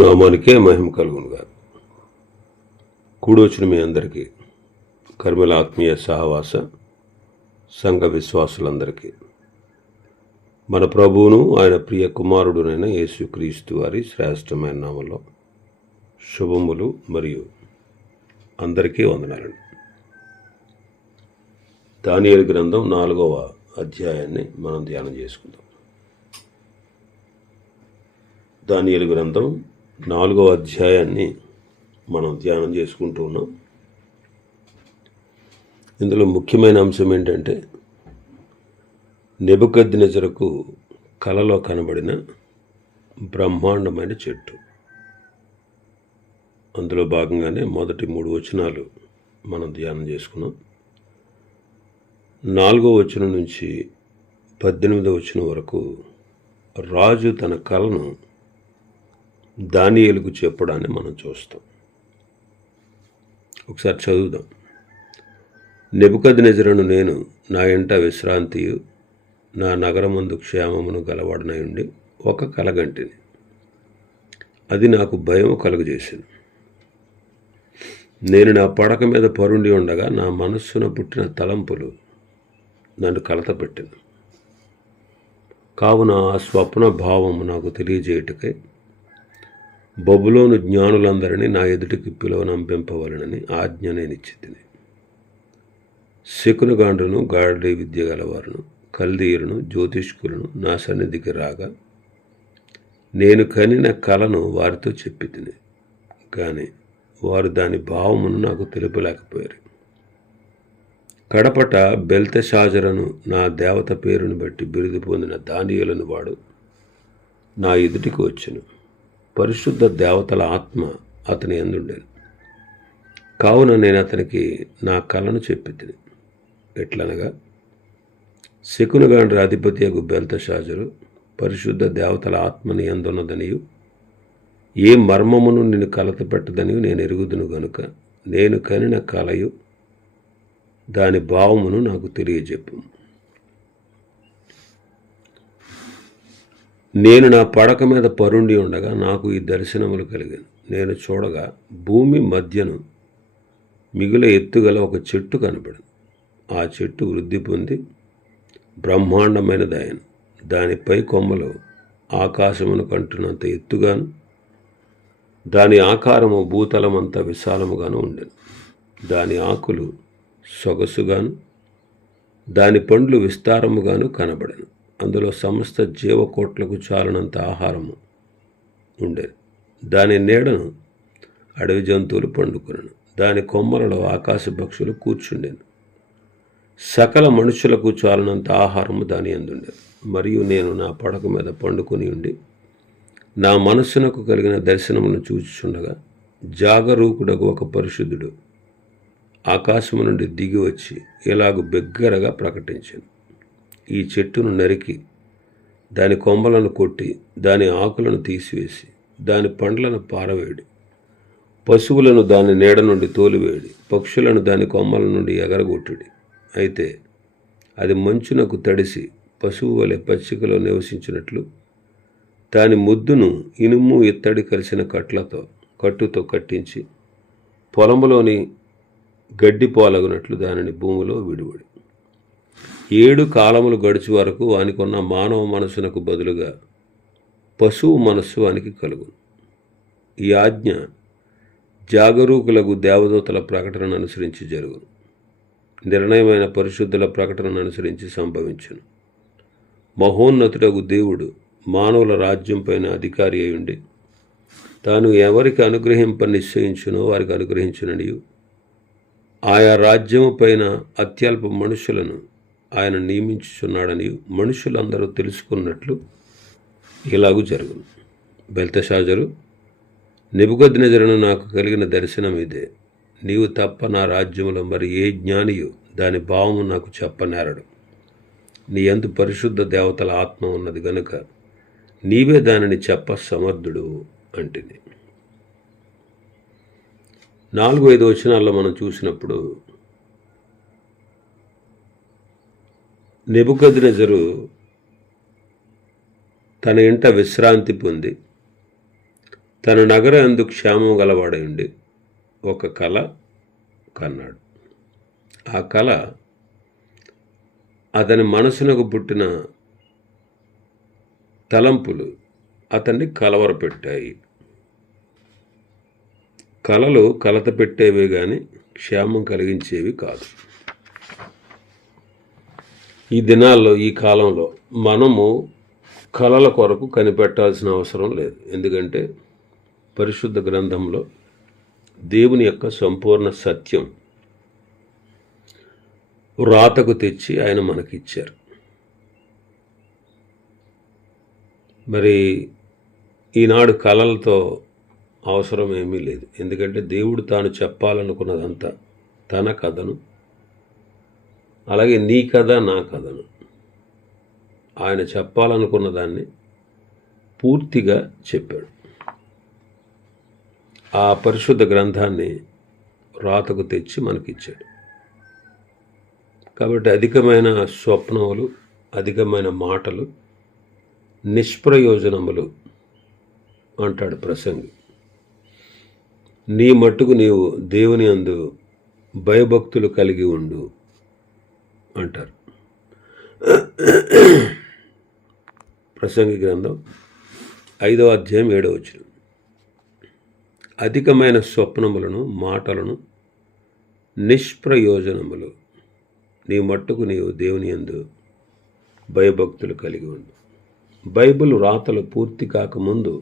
నామానికే మహిమ కలుగునుగా. కూడొచ్చిన మీ అందరికీ, కర్మల ఆత్మీయ సహవాస సంఘ విశ్వాసులందరికీ మన ప్రభువును ఆయన ప్రియ కుమారుడునైన యేసుక్రీస్తు వారి శ్రేష్టమైన నామంలో శుభములు మరియు అందరికీ వందనాలండి. దానియేలు గ్రంథం 4వ అధ్యాయాన్ని మనం ధ్యానం చేసుకుందాం. దానియేలు గ్రంథం 4వ అధ్యాయాన్ని మనం ధ్యానం చేసుకుంటూ ఉన్నాం. ఇందులో ముఖ్యమైన అంశం ఏంటంటే, నెబుకద్నెజరుకు కలలో కనబడిన బ్రహ్మాండమైన చెట్టు. అందులో భాగంగానే మొదటి 3 వచనాలు మనం ధ్యానం చేసుకున్నాం. 4వ వచనం నుంచి 18వ వచనం వరకు రాజు తన కలను దానియేలుకు చెప్పడాన్ని మనం చూస్తాం. ఒకసారి చదువుదాం. నెబుకద్నెజరును నేను నా ఇంట విశ్రాంతియు నా నగరమందు క్షేమమును గలవాడనై ఉండి ఒక కలగంటిని. అది నాకు భయము కలుగజేసింది. నేను నా పడక మీద పరుండి ఉండగా నా మనస్సున పుట్టిన తలంపులు నన్ను కలతపెట్టిన. కావున ఆ స్వప్న భావము నాకు తెలియజేయుటకై బబులోను జ్ఞానులందరినీ నా ఎదుటికి పిలువనంపింపవలనని ఆజ్ఞ నేనిచ్చితిని. శకునగాండ్రును గాడి విద్య గలవారును కల్దీయులను జ్యోతిష్కులను నా సన్నిధికి రాగా నేను కనిన కలను వారితో చెప్పి తిని, కానీ వారు దాని భావమును నాకు తెలుపలేకపోయారు. కడపట బెల్తెషాజరును నా దేవత పేరును బట్టి బిరుదు పొందిన దానియేలును వాడు నా ఎదుటికి వచ్చెను. పరిశుద్ధ దేవతల ఆత్మ అతని యందుండెను. కావున నేను అతనికి నా కలను చెప్పి తిని, ఎట్లనగా, శకునగాండ్ర అధిపతియగు బెల్తెషాజరు పరిశుద్ధ దేవతల ఆత్మని యందున్నదనియు ఏ మర్మమును నిన్ను కలత పెట్టదనియు నేను ఎరుగుదును గనుక నేను కనిన కలయు దాని భావమును నాకు తెలియజెప్పు. నేను నా పడక మీద పరుండి ఉండగా నాకు ఈ దర్శనములు కలిగాను. నేను చూడగా భూమి మధ్యను మిగుల ఎత్తుగల ఒక చెట్టు కనబడింది. ఆ చెట్టు వృద్ధి పొంది బ్రహ్మాండమైనదాయను. దానిపై కొమ్మలు ఆకాశమును కంటున్నంత ఎత్తుగాను దాని ఆకారము భూతలమంత విశాలముగాను ఉండెను. దాని ఆకులు సొగసుగాను దాని పండ్లు విస్తారముగాను కనబడెను. అందులో సమస్త జీవకోట్లకు చాలినంత ఆహారము ఉండేది. దాని నీడను అడవి జంతువులు పండుకొనెను. దాని కొమ్మలలో ఆకాశ పక్షులు కూర్చుండెను. సకల మనుషులకు చాలినంత ఆహారము దాని యందుండెను. మరియు నేను నా పడక మీద పండుకొని ఉండి నా మనస్సునకు కలిగిన దర్శనమును చూచుచుండగా జాగరూకుడగు ఒక పరిశుద్ధుడు ఆకాశము నుండి దిగి వచ్చి ఇలాగు బిగ్గరగా ప్రకటించాను, ఈ చెట్టును నరికి దాని కొమ్మలను కొట్టి దాని ఆకులను తీసివేసి దాని పండ్లను పారవేడి, పశువులను దాని నీడ నుండి తోలివేడి, పక్షులను దాని కొమ్మల నుండి ఎగరగొట్టుడి. అయితే అది మంచునకు తడిసి పశువు వలె పచ్చికలో నివసించినట్లు దాని ముద్దును ఇనుము ఇత్తడి కలిసిన కట్టుతో కట్టించి పొలములోని గడ్డి పోలగునట్లు దానిని భూమిలో విడివడి. 7 కాలములు గడిచి వరకు వానికున్న మానవ మనస్సునకు బదులుగా పశువు మనస్సు వానికి కలుగును. ఈ ఆజ్ఞ జాగరూకులకు దేవదూతల ప్రకటనను అనుసరించి జరుగును. నిర్ణయమైన పరిశుద్ధుల ప్రకటనను అనుసరించి సంభవించును. మహోన్నతుడగు దేవుడు మానవుల రాజ్యం పైన అధికారి అయి ఉండి తాను ఎవరికి అనుగ్రహింప నిశ్చయించునో వారికి అనుగ్రహించుననియు ఆయా రాజ్యము పైన అత్యల్ప మనుషులను ఆయన నియమించుచున్నాడని మనుషులందరూ తెలుసుకున్నట్లు ఇలాగూ జరుగును. బెల్తెషాజరు, నెబుకద్నెజరును నాకు కలిగిన దర్శనం ఇదే. నీవు తప్ప నా రాజ్యములో మరి ఏ జ్ఞానియు దాని భావము నాకు చెప్పనేరడు. నీ యందు పరిశుద్ధ దేవతల ఆత్మ ఉన్నది గనుక నీవే దానిని చెప్ప సమర్థుడు అంటిని. 4-5 వచనాల్లో మనం చూసినప్పుడు నెబుకద్నెజరు తన ఇంట విశ్రాంతి పొంది తన నగరం యందు క్షేమం గలవాడై ఉండి ఒక కల కన్నాడు. ఆ కల అతని మనసునకు పుట్టిన తలంపులు అతన్ని కలవరపెట్టాయి. కలలు కలత పెట్టేవి కానీ క్షేమం కలిగించేవి కాదు. ఈ దినాల్లో, ఈ కాలంలో మనము కలల కొరకు కనిపెట్టాల్సిన అవసరం లేదు. ఎందుకంటే పరిశుద్ధ గ్రంథంలో దేవుని యొక్క సంపూర్ణ సత్యం వ్రాతకు తెచ్చి ఆయన మనకిచ్చారు. మరి ఈనాడు కలలతో అవసరం ఏమీ లేదు. ఎందుకంటే దేవుడు తాను చెప్పాలనుకున్నదంతా తన కథను, అలాగే నీ కథ నా కథను, ఆయన చెప్పాలనుకున్న దాన్ని పూర్తిగా చెప్పాడు. ఆ పరిశుద్ధ గ్రంథాన్ని రాతకు తెచ్చి మనకిచ్చాడు. కాబట్టి అధికమైన స్వప్నములు, అధికమైన మాటలు నిష్ప్రయోజనములు అంటాడు ప్రసంగి. నీ మట్టుకు నీవు దేవుని యందు భయభక్తులు కలిగి ఉండు అంటారు. ప్రసంగి గ్రంథం 5వ అధ్యాయం 7వ వచనం. అధికమైన స్వప్నములను, మాటలను నిష్ప్రయోజనములు, నీ మట్టుకు నీవు దేవుని యందు భయభక్తులు కలిగి ఉండు. బైబిల్ రాతలు పూర్తి కాకముందు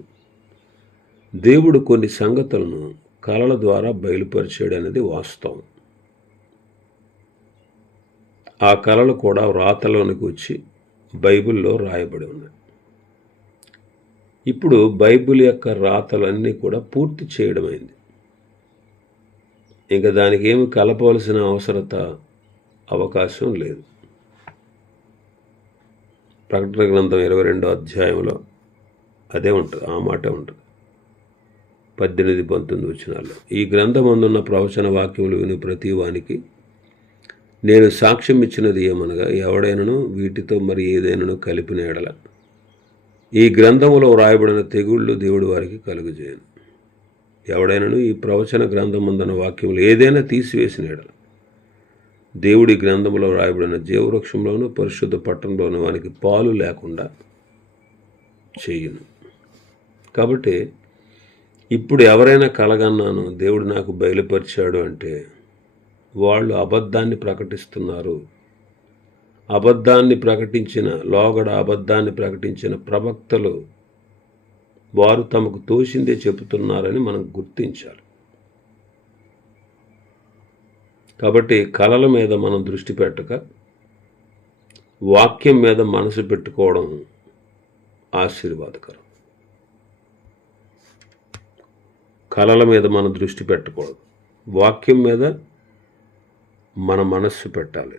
దేవుడు కొన్ని సంగతులను కలల ద్వారా బయలుపరిచాడు అనేది వాస్తవం. ఆ కలలు కూడా వ్రాతలోనికి వచ్చి బైబిల్లో రాయబడి ఉన్నాయి. ఇప్పుడు బైబిల్ యొక్క రాతలన్నీ కూడా పూర్తి చేయడమైంది. ఇంకా దానికి ఏమి కలపవలసిన అవకాశం లేదు. ప్రకటన గ్రంథం 22వ అధ్యాయంలో అదే ఉంటుంది, ఆ మాటే ఉంటుంది. 18-19 వచనాల్లో, ఈ గ్రంథం అందున్న ప్రవచన వాక్యములు విని ప్రతి వానికి నేను సాక్ష్యం ఇచ్చినది ఏమనగా, ఎవడైనను వీటితో మరి ఏదైనాను కలిపిన ఎడల ఈ గ్రంథములో వ్రాయబడిన తెగుళ్ళు దేవుడు వారికి కలుగజేయను. ఎవడైనను ఈ ప్రవచన గ్రంథం అందున్న వాక్యములు ఏదైనా తీసివేసిన ఎడల దేవుడి గ్రంథంలో వ్రాయబడిన జీవవృక్షంలోనూ పరిశుద్ధ పట్టణంలోనూ వానికి పాలు లేకుండా చెయ్యను. కాబట్టి ఇప్పుడు ఎవరైనా కలగన్నాను దేవుడు నాకు బయలుపరిచాడు అంటే వాళ్ళు అబద్ధాన్ని ప్రకటిస్తున్నారు. అబద్ధాన్ని ప్రకటించిన ప్రవక్తలు వారు తమకు తోచిందే చెబుతున్నారని మనం గుర్తించాలి. కాబట్టి కలల మీద మనం దృష్టి పెట్టక వాక్యం మీద మనసు పెట్టుకోవడం ఆశీర్వాదకరం. కలల మీద మనం దృష్టి పెట్టకూడదు, వాక్యం మీద మన మనస్సు పెట్టాలి.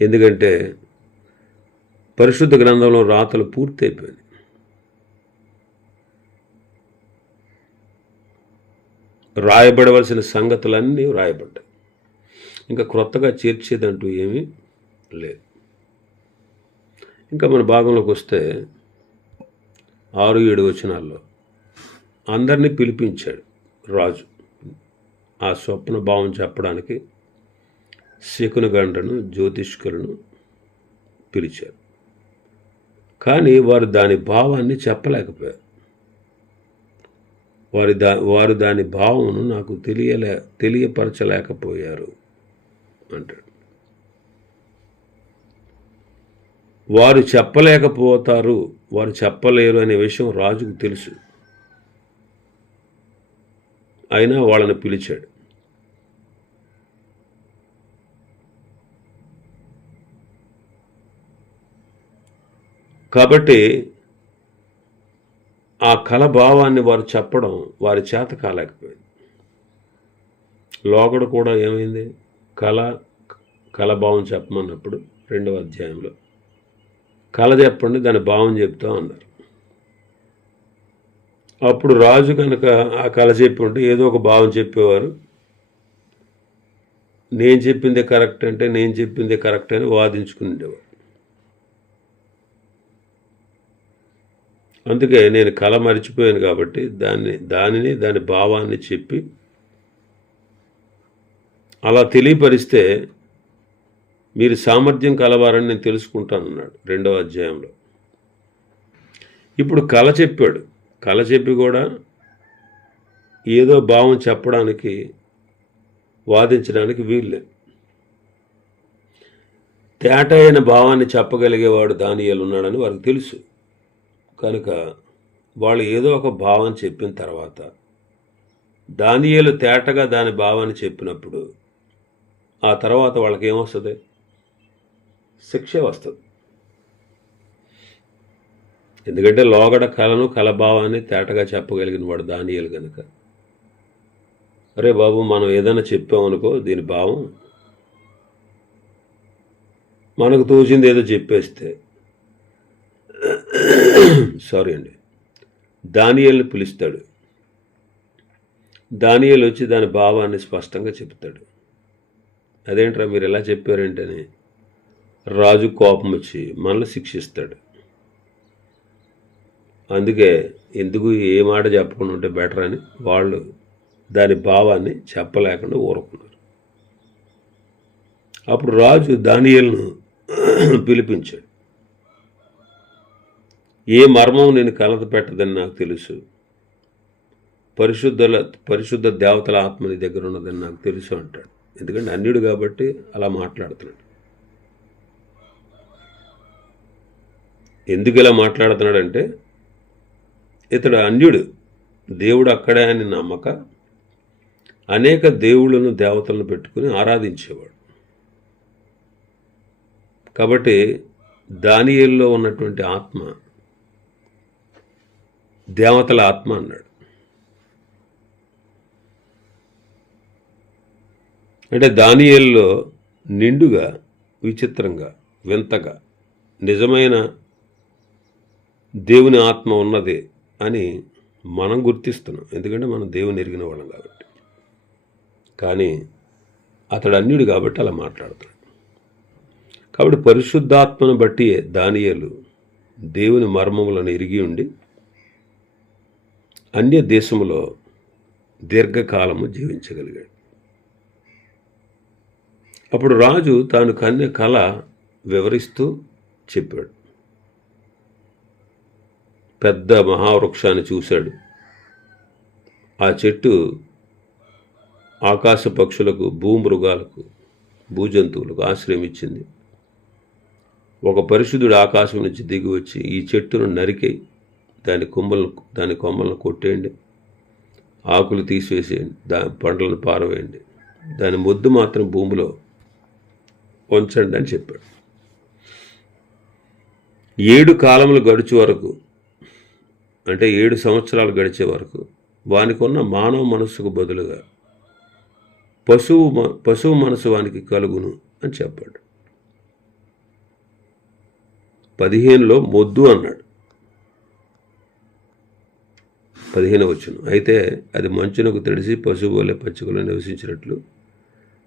ఎందుకంటే పరిశుద్ధ గ్రంథంలో రాతలు పూర్తయిపోయింది. రాయబడవలసిన సంగతులన్నీ రాయబడ్డాయి. ఇంకా క్రొత్తగా చేర్చేదంటూ ఏమీ లేదు. ఇంకా మన భాగంలోకి వస్తే 6-7 వచనాల్లో అందరినీ పిలిపించాడు రాజు. ఆ స్వప్న భావం చెప్పడానికి శకునగండ్రను, జ్యోతిష్కులను పిలిచారు. కానీ వారు దాని భావాన్ని చెప్పలేకపోయారు. వారు దాని భావమును నాకు తెలియపరచలేకపోయారు అంటాడు. వారు చెప్పలేరు అనే విషయం రాజుకు తెలుసు. అయినా వాళ్ళని పిలిచాడు. కాబట్టి ఆ కల భావాన్ని వారు చెప్పడం వారి చేత కాలేకపోయింది. లోగడ కూడా ఏమైంది, కల భావం చెప్పమన్నప్పుడు 2వ అధ్యాయంలో కల చెప్పండి, దాని భావం చెప్తాం అన్నారు. అప్పుడు రాజు కనుక ఆ కళ చెప్పి ఉంటే ఏదో ఒక భావం చెప్పేవారు. నేను చెప్పిందే కరెక్ట్ అంటే నేను చెప్పిందే కరెక్ట్ అని వాదించుకుని ఉండేవారు. అందుకే నేను కళ మర్చిపోయాను కాబట్టి దాని భావాన్ని చెప్పి అలా తెలియపరిస్తే మీరు సామర్థ్యం కలవారని నేను తెలుసుకుంటానన్నాడు 2వ అధ్యాయంలో. ఇప్పుడు కళ చెప్పాడు. కళ చెప్పి కూడా ఏదో భావం చెప్పడానికి వాదించడానికి వీల్లేదు. తేట అయిన భావాన్ని చెప్పగలిగేవాడు దానియేలు ఉన్నాడని వారికి తెలుసు. కనుక వాళ్ళు ఏదో ఒక భావం చెప్పిన తర్వాత దానియేలు తేటగా దాని భావాన్ని చెప్పినప్పుడు ఆ తర్వాత వాళ్ళకి ఏమొస్తుంది? శిక్ష వస్తుంది. ఎందుకంటే లోగడ కళను కళభావాన్ని తేటగా చెప్పగలిగిన వాడు దానియేలు కనుక, అరే బాబు మనం ఏదైనా చెప్పామనుకో దీని భావం మనకు తోచింది ఏదో చెప్పేస్తే సారీ అండి, దానియేలుని పిలుస్తాడు. దానియేలు వచ్చి దాని భావాన్ని స్పష్టంగా చెప్తాడు. అదేంట్రా మీరు ఎలా చెప్పారేంటని రాజు కోపం వచ్చి మనల్ని శిక్షిస్తాడు. అందుకే ఎందుకు ఏ మాట చెప్పకుండా ఉంటే బెటర్ అని వాళ్ళు దాని భావాన్ని చెప్పలేకుండా ఊరుకున్నారు. అప్పుడు రాజు దానియేలును పిలిపించాడు. ఏ మర్మం నేను కలత పెట్టదని నాకు తెలుసు, పరిశుద్ధ దేవతల ఆత్మ నీ దగ్గర ఉన్నదని నాకు తెలుసు అంటాడు. ఎందుకంటే అన్యుడు కాబట్టి అలా మాట్లాడుతున్నాడు. ఎందుకు ఇలా మాట్లాడుతున్నాడంటే ఇతడు అన్యుడు, దేవుడు అక్కడే అని నమ్మక అనేక దేవుళ్ళను దేవతలను పెట్టుకుని ఆరాధించేవాడు. కాబట్టి దానియేలులో ఉన్నటువంటి ఆత్మ దేవతల ఆత్మ అన్నాడు. అంటే దానియేలులో నిండుగా, విచిత్రంగా, వింతగా నిజమైన దేవుని ఆత్మ ఉన్నది అని మనం గుర్తిస్తున్నాం. ఎందుకంటే మనం దేవుని ఎరిగిన వాళ్ళం కాబట్టి. కానీ అతడు అన్యుడు కాబట్టి అలా మాట్లాడుతున్నాడు. కాబట్టి పరిశుద్ధాత్మను బట్టి దానియేలు దేవుని మర్మములను ఎరిగి ఉండి అన్య దేశములో దీర్ఘకాలము జీవించగలిగాడు. అప్పుడు రాజు తాను కన్య కళ వివరిస్తూ చెప్పాడు. పెద్ద మహావృక్షాన్ని చూశాడు. ఆ చెట్టు ఆకాశ పక్షులకు, భూమృగాలకు, భూజంతువులకు ఆశ్రయం ఇచ్చింది. ఒక పరిశుద్ధుడు ఆకాశం నుంచి దిగి వచ్చి ఈ చెట్టును నరికే దాని కొమ్మలను కొట్టేయండి, ఆకులు తీసివేసేయండి, దాని పండ్లను పారవేయండి, దాని మొద్దు మాత్రం భూమిలో ఉంచండి అని చెప్పాడు. 7 కాలములు గడిచే వరకు, అంటే 7 సంవత్సరాలు గడిచే వరకు వానికి ఉన్న మానవ మనస్సుకు బదులుగా పశువు మనసు వానికి కలుగును అని చెప్పాడు. 15లో మొద్దు అన్నాడు. 15వ వచనం, అయితే అది మంచునకు తడిసి పశువు వలె పచ్చికలో నివసించినట్లు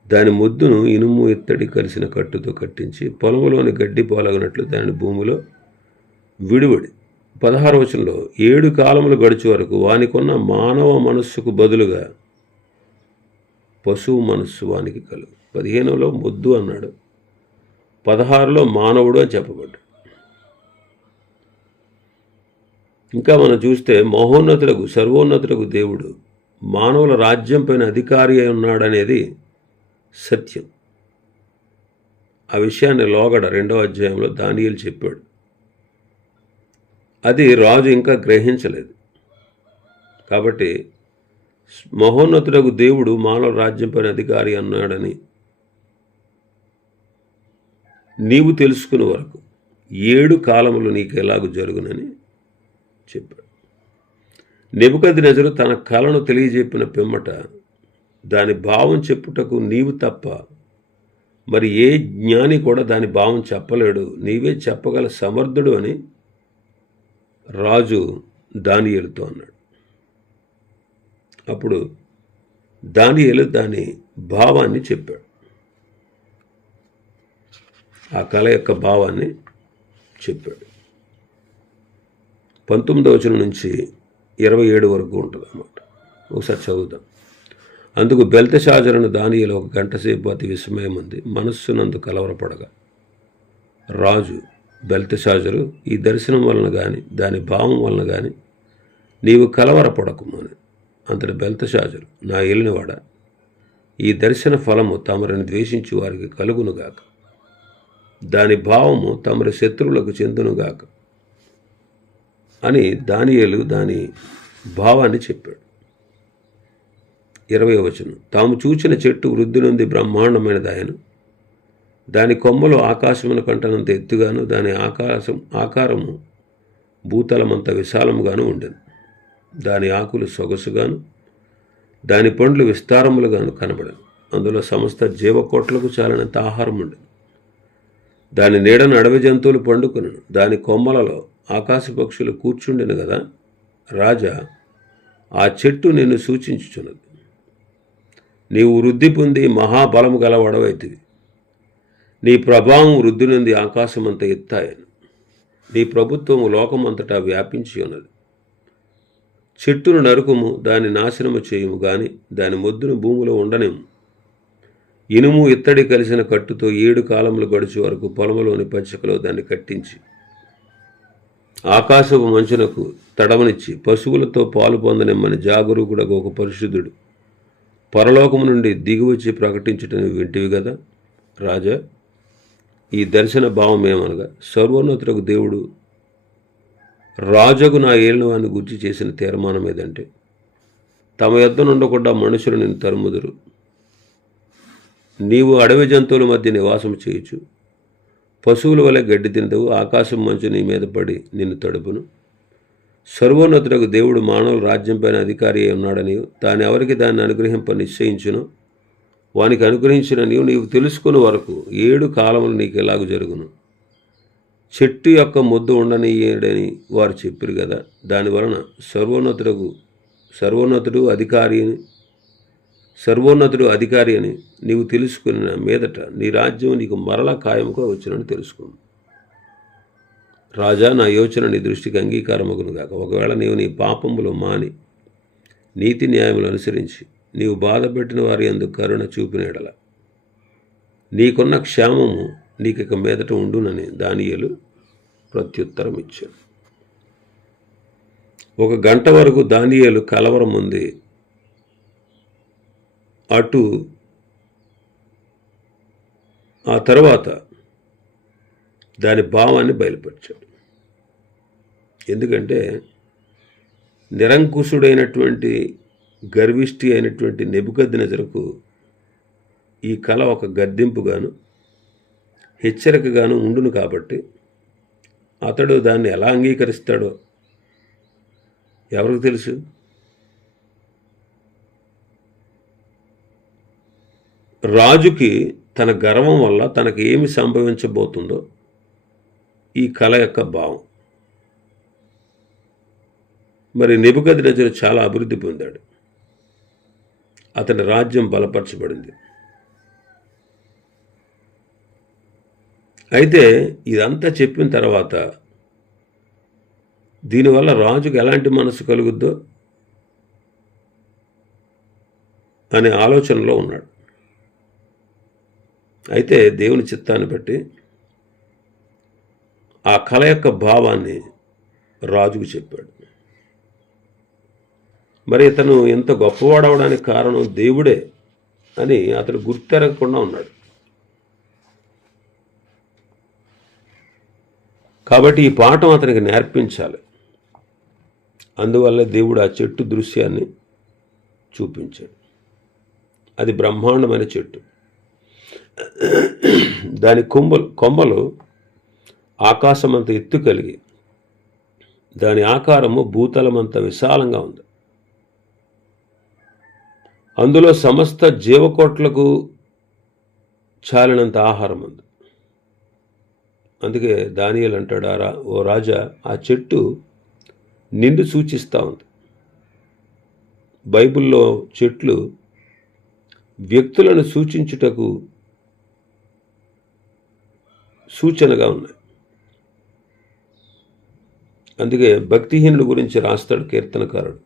దాని మొద్దును ఇనుము ఇత్తడి కలిసిన కట్టుతో కట్టించి పొలంలోని గడ్డి పోలగినట్లు దాని భూమిలో విడివడి. 16వ వచనంలో 7 కాలములు గడిచే వరకు వానికున్న మానవ మనస్సుకు బదులుగా పశువు మనస్సు వానికి కలుగు. 15లో మొద్దు అన్నాడు, 16లో మానవుడు అని చెప్పబడ్డాడు. ఇంకా మనం చూస్తే మహోన్నతులకు, సర్వోన్నతులకు దేవుడు మానవుల రాజ్యం పైన అధికారి అయి ఉన్నాడనేది సత్యం. ఆ విషయాన్ని లోగడ 2వ అధ్యాయంలో దానియేలు చెప్పాడు. అది రాజు ఇంకా గ్రహించలేదు. కాబట్టి మహోన్నతులకు దేవుడు మానవ రాజ్యం పైన అధికారి అన్నాడని నీవు తెలుసుకునే వరకు 7 కాలములు నీకు ఎలాగూ జరుగునని చెప్పాడు. నెబుకద్నెజరు తన కళను తెలియజెప్పిన పిమ్మట దాని భావం చెప్పుటకు నీవు తప్ప మరి ఏ జ్ఞాని కూడా దాని భావం చెప్పలేడు, నీవే చెప్పగల సమర్థుడు అని రాజు దానియేలుతో అన్నాడు. అప్పుడు దానియేలు దాని భావాన్ని చెప్పాడు. ఆ కళ యొక్క భావాన్ని చెప్పాడు. 19వ నుంచి 27 వరకు ఉంటుంది అన్నమాట. ఒకసారి చదువుదాం. అందుకు బెల్తెషాజరును దానియేలు 1 గంట సేపు అతి విస్మయం ఉంది, మనస్సునందు కలవరపడగా రాజు బెల్తెషాజరు, ఈ దర్శనం వలన కానీ దాని భావం వలన కానీ నీవు కలవరపడకుము అని. అంతటి బెల్తెషాజరు, నా ఏలినవాడ, ఈ దర్శన ఫలము తమరిని ద్వేషించి వారికి కలుగునుగాక, దాని భావము తమరి శత్రువులకు చెందునుగాక అని దానియేలు దాని భావాన్ని చెప్పాడు. 20వ వచనం, తాము చూచిన చెట్టు వృద్ధి నుండి బ్రహ్మాండమైనదాయను, దాని కొమ్మలు ఆకాశమున కంటనంత ఎత్తుగాను, దాని ఆకారము భూతలమంత విశాలముగాను ఉండెను. దాని ఆకులు సొగసుగాను, దాని పండ్లు విస్తారములుగాను కనబడను. అందులో సమస్త జీవకోట్లకు చాలినంత ఆహారం ఉండెను. దాని నీడను అడవి జంతువులు పండుకొనెను. దాని కొమ్మలలో ఆకాశ పక్షులు కూర్చుండెను కదా. రాజా, ఆ చెట్టు నిన్ను సూచించుచున్నది. నీవు వృద్ధి పొంది మహాబలము గలవాడవైతివి. నీ ప్రభావం వృద్ధి నుండి ఆకాశమంత ఎత్తాయను. నీ ప్రభుత్వము లోకమంతటా వ్యాపించి ఉన్నది. చెట్టును నరుకుము, దాని నాశనము చేయుము, గాని దాని మొద్దును భూమిలో ఉండనేము. ఇనుము ఇత్తడి కలిసిన కట్టుతో 7 కాలములు గడుచు వరకు పొలములోని పచ్చికలో దాన్ని కట్టించి ఆకాశపు మంచునకు తడవనిచ్చి పశువులతో పాలు పొందనిమ్మని జాగరూకుడకు ఒక పరిశుద్ధుడు పరలోకము నుండి దిగివచ్చి ప్రకటించుటని వింటివి కదా. రాజా, ఈ దర్శన భావం ఏమనగా, సర్వోన్నతులకు దేవుడు రాజుకు నా ఏలినవాన్ని గుర్చి చేసిన తీర్మానం ఏదంటే, తమ యొద్ద నుండకుండా మనుషులు నిన్ను తరుముదురు. నీవు అడవి జంతువుల మధ్య నివాసం చేయొచ్చు. పశువుల వలె గడ్డి తిందవు. ఆకాశం మంచు నీ మీద పడి నిన్ను తడుపును. సర్వోన్నతులకు దేవుడు మానవుల రాజ్యం పైన అధికారి అయి ఉన్నాడని, తాను ఎవరికి దాన్ని అనుగ్రహింప నిశ్చయించును వానికి అనుగ్రహించిన నీవు తెలుసుకుని వరకు 7 కాలములు నీకు ఎలాగ జరుగును. చెట్టు యొక్క ముద్దు ఉండనీయడని వారు చెప్పారు కదా. దానివలన సర్వోన్నతుడు అధికారి అని నీవు తెలుసుకున్న మీదట నీ రాజ్యం నీకు మరలా ఖాయముగా వచ్చినని తెలుసుకును. రాజా, నా యోచన నీ దృష్టికి అంగీకారమగును గాక. ఒకవేళ నీవు నీ పాపములు మాని నీతి న్యాయములు అనుసరించి నీవు బాధపెట్టిన వారి యందు కరుణ చూపిన ఎడల నీకున్న క్షేమము నీకిక మీదట ఉండునని దానియేలు ప్రత్యుత్తరం ఇచ్చాడు. 1 గంట వరకు దానియేలు కలవరం ఉంది. అటు ఆ తర్వాత దాని భావాన్ని బయలుపరిచాడు. ఎందుకంటే నిరంకుశుడైనటువంటి గర్విష్ఠి అయినటువంటి నెబుకద్నెజరుకు ఈ కళ ఒక గద్దింపుగాను హెచ్చరికగాను ఉండును. కాబట్టి అతడు దాన్ని ఎలా అంగీకరిస్తాడో ఎవరికి తెలుసు. రాజుకి తన గర్వం వల్ల తనకు ఏమి సంభవించబోతుందో ఈ కళ యొక్క భావం. మరి నెబుకద్నెజరు చాలా అభివృద్ధి పొందాడు. అతని రాజ్యం బలపరచబడింది. అయితే ఇదంతా చెప్పిన తర్వాత దీనివల్ల రాజుకు ఎలాంటి మనసు కలుగుద్దో అనే ఆలోచనలో ఉన్నాడు. అయితే దేవుని చిత్తాన్ని బట్టి ఆ కళ యొక్క భావాన్ని రాజుకు చెప్పాడు. మరి ఇతను ఎంత గొప్పవాడవడానికి కారణం దేవుడే అని అతడు గుర్తెరగకుండా ఉన్నాడు. కాబట్టి ఈ పాఠం అతనికి నేర్పించాలి. అందువల్ల దేవుడు ఆ చెట్టు దృశ్యాన్ని చూపించాడు. అది బ్రహ్మాండమైన చెట్టు. దాని కొమ్మలు ఆకాశమంత ఎత్తు కలిగి దాని ఆకారము భూతలమంత విశాలంగా ఉంది. అందులో సమస్త జీవకోట్లకు చాలినంత ఆహారం ఉంది. అందుకే దానియేలు అంటాడు, ఓ రాజా, ఆ చెట్టు నిన్ను సూచిస్తూ ఉంది. బైబిల్లో చెట్లు వ్యక్తులను సూచించుటకు సూచనగా ఉన్నాయి. అందుకే భక్తిహీనుడు గురించి రాస్తాడు కీర్తనకారుడు.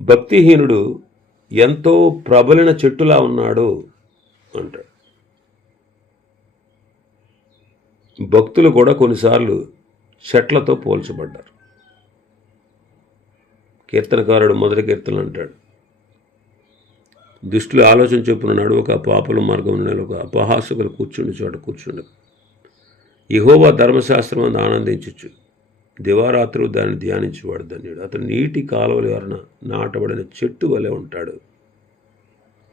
భక్తిహీనుడు ఎంతో ప్రబలిన చెట్టులా ఉన్నాడు అంటాడు. భక్తులు కూడా కొన్నిసార్లు చెట్లతో పోల్చబడ్డారు. కీర్తనకారుడు మొదటి కీర్తనలు అంటాడు, దుష్టులు ఆలోచన చొప్పున నడువక, పాపల మార్గం నిలవక, అపహాసకులు కూర్చుండి చోట కూర్చుండు. యెహోవా ధర్మశాస్త్రం అందు ఆనందించచ్చు, దివారాత్రులు దాన్ని ధ్యానించేవాడు ధన్యుడు. అతను నీటి కాలువల వలన నాటబడిన చెట్టు వలె ఉంటాడు.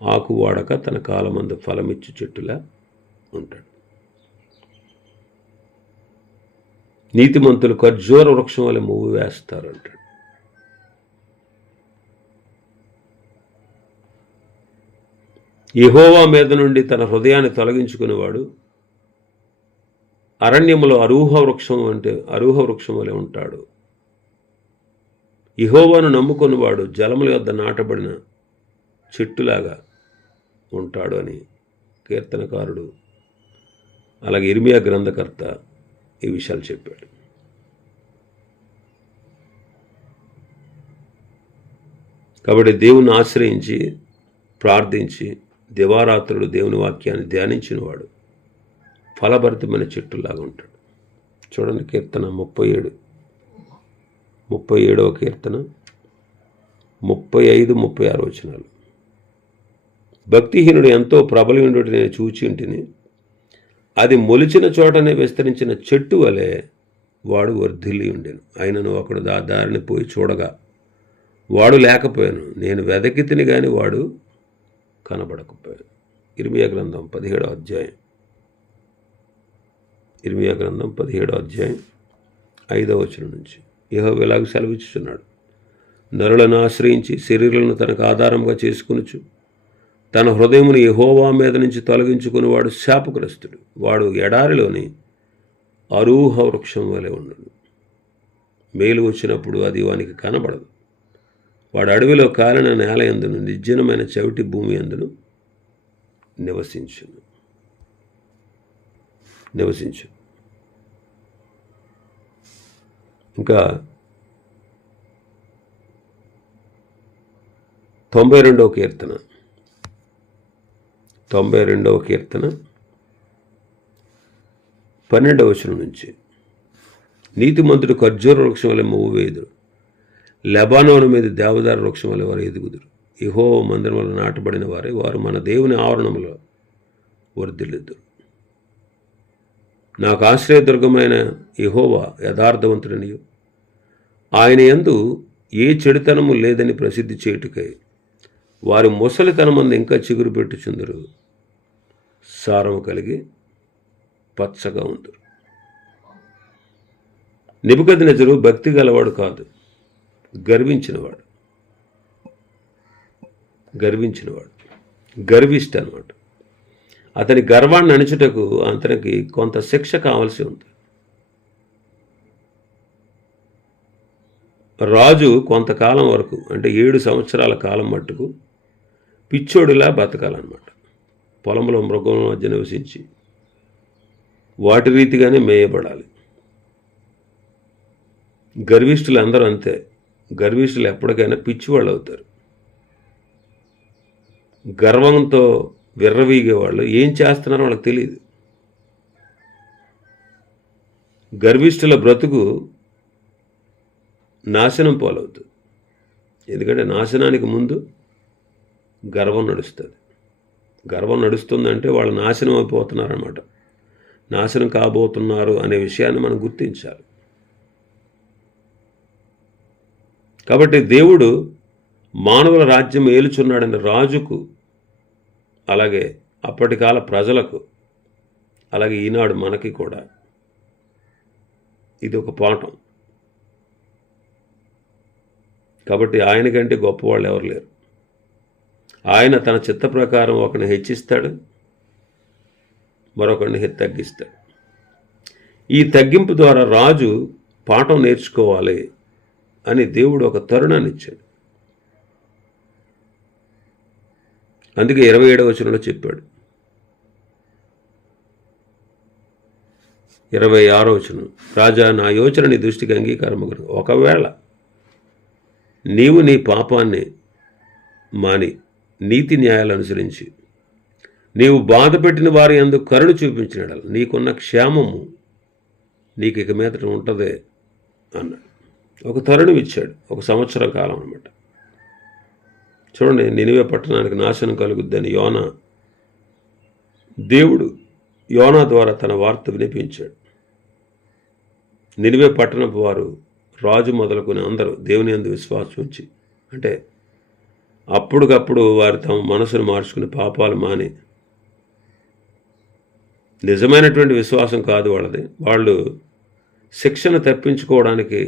ఆకు వాడక తన కాలమందు ఫలమిచ్చు చెట్టులా ఉంటాడు. నీతిమంతులు ఖర్జూర వృక్షం వలె మువ్వు వేస్తారు అంటాడు. యెహోవా మీద నుండి తన హృదయాన్ని తొలగించుకునేవాడు అరణ్యములో అరూహ వృక్షం వలె ఉంటాడు. యెహోవాను నమ్ముకున్నవాడు జలముల యొద్ద నాటబడిన చెట్టులాగా ఉంటాడు అని కీర్తనకారుడు, అలాగే ఇర్మియా గ్రంథకర్త ఈ విషయాలు చెప్పాడు. కాబట్టి దేవుని ఆశ్రయించి ప్రార్థించి దివారాత్రులు దేవుని వాక్యాన్ని ధ్యానించినవాడు ఫలభరితమైన చెట్టులాగా ఉంటాడు. చూడండి కీర్తన 37వ కీర్తన 35-36 వచనాలు. భక్తిహీనుడు ఎంతో ప్రబలమైనటువంటి నేను చూచి ఇంటిని, అది మొలిచిన చోటనే విస్తరించిన చెట్టు వలె వాడు వర్ధిల్లి ఉండెను. అయినను ఒకడు దారిని పోయి చూడగా వాడు లేకపోయాను, నేను వెదకితిని గాని వాడు కనబడకపోయాను. ఇర్మియా గ్రంథం 17వ అధ్యాయం 5వ వచనం నుంచి యెహోవా ఇలాగ సెలవిచ్చుచున్నాడు, నరులను ఆశ్రయించి శరీరాలను తనకు ఆధారంగా చేసుకొనుచు తన హృదయమును యెహోవా మీద నుంచి తొలగించుకుని వాడు శాపగ్రస్తుడు. వాడు ఎడారిలోని అరూహ వృక్షం వలె ఉండడు. మేలు వచ్చినప్పుడు అది వానికి కనబడదు. వాడు అడవిలో కాలిన నేల యందును నిర్జనమైన చవిటి భూమి యందును నివసించును. ఇంకా 92వ కీర్తన 12వ వచనం నుంచి, నీతిమంతుడు ఖర్జూర వృక్షం వలె మువ్వు వేయుదురు, లెబానోను మీద దేవదారు వృక్షం వలె వారు ఎదుగుదురు. యెహోవా మందిరం వల్ల నాటబడిన వారే వారు మన దేవుని ఆవరణంలో వర్ధిల్లుదురు. నాకు ఆశ్రయదుర్గమైన యెహోవా యథార్థవంతుడనియు ఆయన యందు ఏ చెడుతనము లేదని ప్రసిద్ధి చేయుటకై వారి ముసలితనమందు ఇంకా చిగురు పెట్టుచుందరు, సారము కలిగి పచ్చగా ఉందరు. నెబుకద్నెజరు భక్తి గలవాడు కాదు, గర్వించినవాడు గర్విష్ట అన్నమాట. అతని గర్వాన్ని అణిచుటకు అతనికి కొంత శిక్ష కావాల్సి ఉంది. రాజు కొంతకాలం వరకు, అంటే 7 సంవత్సరాల కాలం మట్టుకు పిచ్చోడిలా బతకాలన్నమాట. పొలంలో మృగం మధ్య నివసించి వాటి రీతిగానే మేయబడాలి. గర్విష్ఠులు అందరూ అంతే. గర్విష్ఠులు ఎప్పటికైనా పిచ్చివాళ్ళు అవుతారు. గర్వంతో విర్రవీగే వాళ్ళు ఏం చేస్తున్నారో వాళ్ళకి తెలియదు. గర్విష్ఠుల బ్రతుకు నాశనం పాలవుతుంది. ఎందుకంటే నాశనానికి ముందు గర్వం నడుస్తుంది. గర్వం నడుస్తుందంటే వాళ్ళు నాశనం అయిపోతున్నారన్నమాట. నాశనం కాబోతున్నారు అనే విషయాన్ని మనం గుర్తించాలి. కాబట్టి దేవుడు మానవుల రాజ్యం ఏలుచున్నాడని రాజుకు, అలాగే అప్పటి కాల ప్రజలకు, అలాగే ఈనాడు మనకి కూడా ఇది ఒక పాఠం. కాబట్టి ఆయన కంటే గొప్పవాళ్ళు ఎవరు లేరు. ఆయన తన చిత్త ప్రకారం ఒకరిని హెచ్చిస్తాడు, మరొకరిని తగ్గిస్తాడు. ఈ తగ్గింపు ద్వారా రాజు పాఠం నేర్చుకోవాలి అని దేవుడు ఒక తరుణాన్ని ఇచ్చాడు. అందుకే 27వ వచనంలో చెప్పాడు, 26వ వచనం, రాజా, నా యోచన నీ దృష్టికి అంగీకారమగును. ఒకవేళ నీవు నీ పాపాన్ని మాని నీతి న్యాయాలు అనుసరించి నీవు బాధ పెట్టిన వారి యందు కరుణ చూపించిన నీకున్న క్షేమము నీకు ఇక మీదట ఉంటుంది అన్నాడు. ఒక తరుణం ఇచ్చాడు, 1 సంవత్సర కాలం అన్నమాట. చూడండి, నినివే పట్టణానికి నాశనం కలుగుద్దని దేవుడు యోనా ద్వారా తన వార్త వినిపించాడు. నినివే పట్టణపు వారు, రాజు మొదలుకొని అందరూ దేవుని యందు విశ్వాసం ఉంచి, అంటే అప్పటికప్పుడు వారు తమ మనసును మార్చుకుని పాపాలు మాని, నిజమైనటువంటి విశ్వాసం కాదు వాళ్ళది, వాళ్ళు శిక్షను తప్పించుకోవడానికి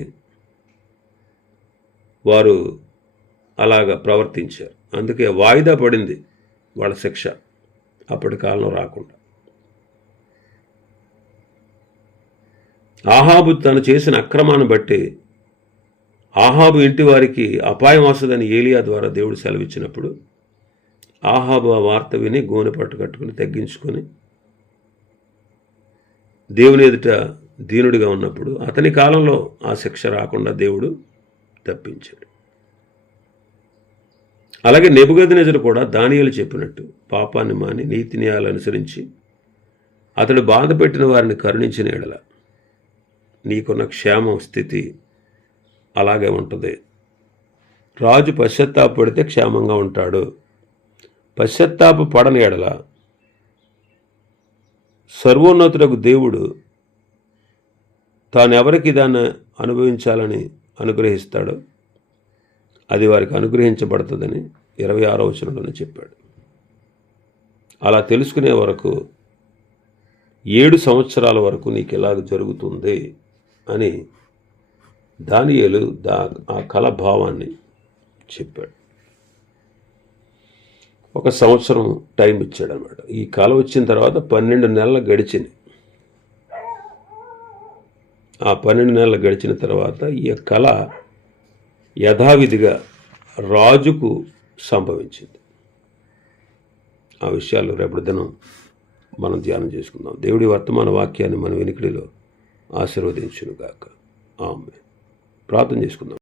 వారు అలాగా ప్రవర్తించారు. అందుకే వాయిదా పడింది వాళ్ళ శిక్ష, అప్పటి కాలంలో రాకుండా. ఆహాబు తను చేసిన అక్రమాన్ని బట్టి ఆహాబు ఇంటి వారికి అపాయం వస్తుందని ఏలియా ద్వారా దేవుడు సెలవిచ్చినప్పుడు ఆహాబు ఆ వార్త విని గోనె పట్టు కట్టుకుని తగ్గించుకొని దేవుని ఎదుట దీనుడిగా ఉన్నప్పుడు అతని కాలంలో ఆ శిక్ష రాకుండా దేవుడు తప్పించాడు. అలాగే నెబుకద్నెజరు కూడా దానియేలు చెప్పినట్టు పాపాన్ని మాని నీతి న్యాయాలు అనుసరించి అతడు బాధ పెట్టిన వారిని కరుణించిన ఎడల నీకున్న క్షేమం స్థితి అలాగే ఉంటుంది. రాజు పశ్చాత్తాపడితే క్షేమంగా ఉంటాడు. పశ్చాత్తాప పడని ఎడల సర్వోన్నతుడకు దేవుడు తానెవరికి దాన్ని అనుభవించాలని అనుగ్రహిస్తాడో అది వారికి అనుగ్రహించబడుతుందని 26వ వచనంలోనే చెప్పాడు. అలా తెలుసుకునే వరకు 7 సంవత్సరాల వరకు నీకు ఎలాగ జరుగుతుంది అని దానియేలు ఆ కళ భావాన్ని చెప్పాడు. 1 సంవత్సరం టైం ఇచ్చాడు అన్నమాట. ఈ కళ వచ్చిన తర్వాత 12 నెలలు గడిచింది. ఆ 12 నెలలు గడిచిన తర్వాత ఈ కళ యథావిధిగా రాజుకు సంభవించింది. ఆ విషయాలు రేపటి దినం మనం ధ్యానం చేసుకుందాం. దేవుడి వర్తమాన వాక్యాన్ని మన వెనుకడిలో ఆశీర్వదించును గాక. ఆమేన్. ప్రార్థన చేసుకుందాం.